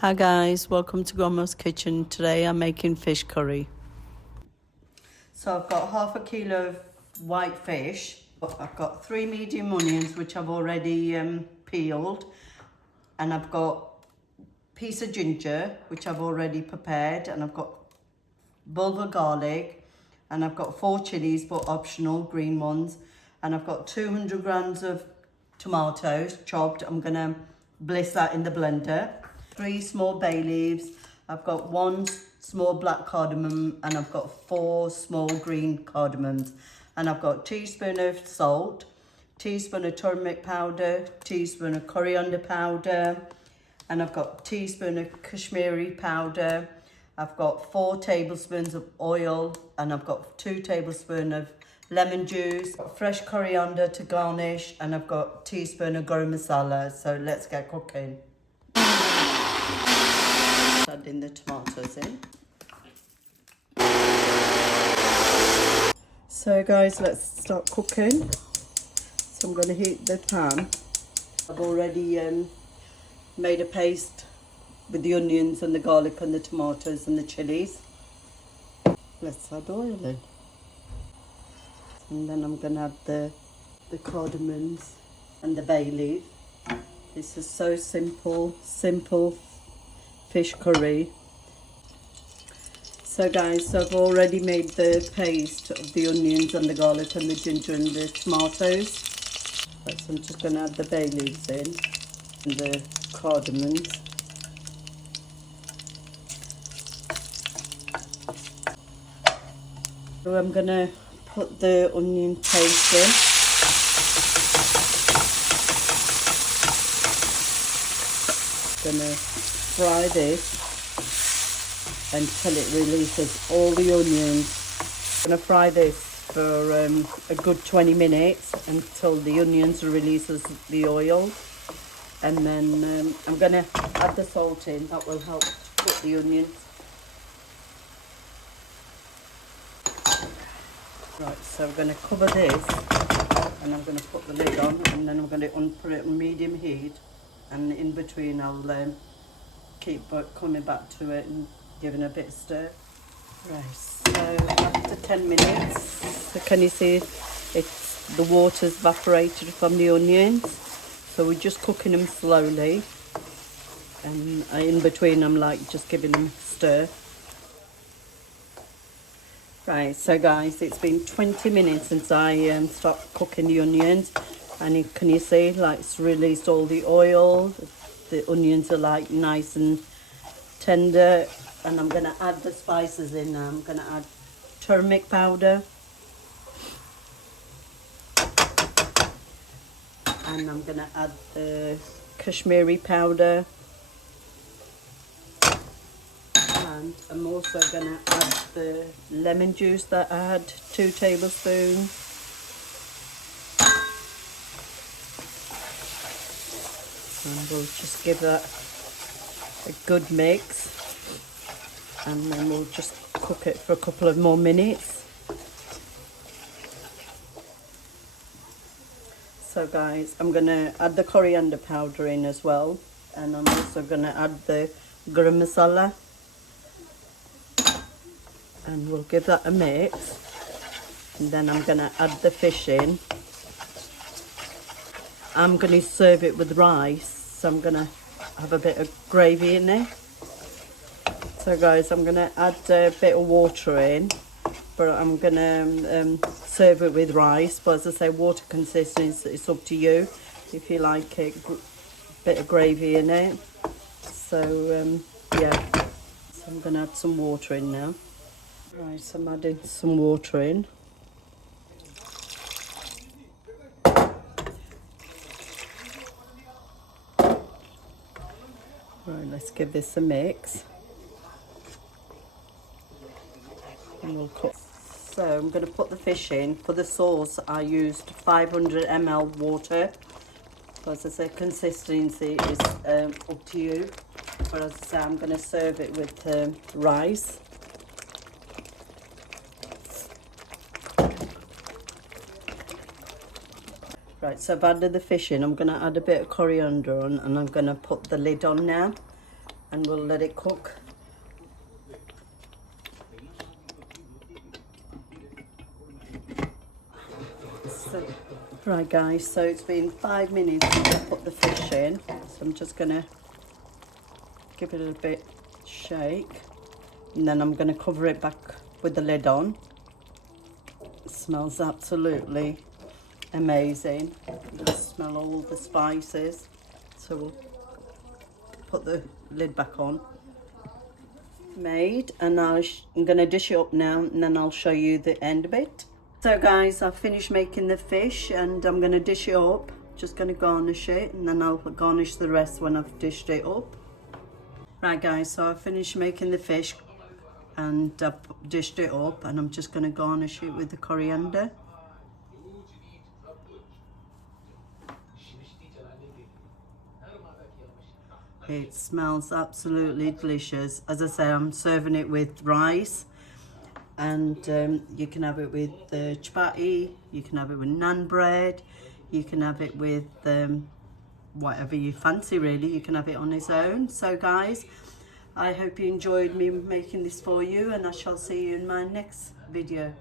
Hi guys, welcome to Grandma's Kitchen. Today I'm making fish curry. So I've got half a kilo of white fish. I've got 3 medium onions which I've already peeled, and I've got a piece of ginger which I've already prepared, and I've got bulb of garlic, and I've got 4 chilies but optional, green ones, and I've got 200 grams of tomatoes chopped. I'm gonna bliss that in the blender. 3 small bay leaves. I've got 1 small black cardamom, and I've got 4 small green cardamoms, and I've got a teaspoon of salt, teaspoon of turmeric powder, teaspoon of coriander powder, and I've got a teaspoon of Kashmiri powder. I've got 4 tablespoons of oil, and I've got 2 tablespoons of lemon juice, fresh coriander to garnish, and I've got a teaspoon of Garam Masala. So let's get cooking. Adding the tomatoes in. So guys, let's start cooking. So I'm going to heat the pan. I've already made a paste with the onions and the garlic and the tomatoes and the chilies. Let's add oil in. And then I'm going to add the cardamoms and the bay leaf. This is so simple fish curry. So guys, so I've already made the paste of the onions and the garlic and the ginger and the tomatoes. Right, so I'm just going to add the bay leaves in and the cardamoms. So I'm going to put the onion paste in. I'm going to fry this until it releases all the onions. I'm going to fry this for a good 20 minutes until the onions releases the oil, and then I'm going to add the salt in. That will help cook the onions. Right, so I'm going to cover this, and I'm going to put the lid on, and then I'm going to put it on medium heat, and in between I'll keep coming back to it and giving a bit of stir. Right, so after 10 minutes, so can you see the water's evaporated from the onions? So we're just cooking them slowly, and in between I'm like just giving them a stir. Right, so guys, it's been 20 minutes since I stopped cooking the onions, and can you see, like, it's released all the oil. The onions are like nice and tender, and I'm going to add the spices in now. I'm going to add turmeric powder, and I'm going to add the Kashmiri powder, and I'm also going to add the lemon juice that I had, 2 tablespoons. And we'll just give that a good mix, and then we'll just cook it for a couple of more minutes. So guys, I'm going to add the coriander powder in as well, and I'm also going to add the Garam Masala, and we'll give that a mix, and then I'm going to add the fish in. I'm going to serve it with rice, so I'm going to have a bit of gravy in there. So guys, I'm going to add a bit of water in, but I'm going to serve it with rice. But as I say, water consistency, it's up to you if you like it, bit of gravy in it. So yeah, so I'm going to add some water in now. Right, so I'm adding some water in. Right, let's give this a mix. And we'll cook. So I'm going to put the fish in. For the sauce, I used 500 ml water. So as I say, consistency is up to you. But as I say, I'm going to serve it with rice. Right, so I've added the fish in. I'm going to add a bit of coriander on, and I'm going to put the lid on now. and we'll let it cook. So, right guys, so it's been 5 minutes since I put the fish in, so I'm just gonna give it a bit shake, and then I'm gonna cover it back with the lid on. It smells absolutely amazing. You can smell all the spices. So we'll put the lid back on. Made, and I'm going to dish it up now, and then I'll show you the end bit. So guys, I've finished making the fish and I'm going to dish it up. Just going to garnish it, and then I'll garnish the rest when I've dished it up. Right guys, so I've finished making the fish and I've dished it up, and I'm just going to garnish it with the coriander. It smells absolutely delicious. As I say, I'm serving it with rice, and you can have it with chapati, you can have it with naan bread, you can have it with whatever you fancy really. You can have it on its own. So guys, I hope you enjoyed me making this for you, and I shall see you in my next video.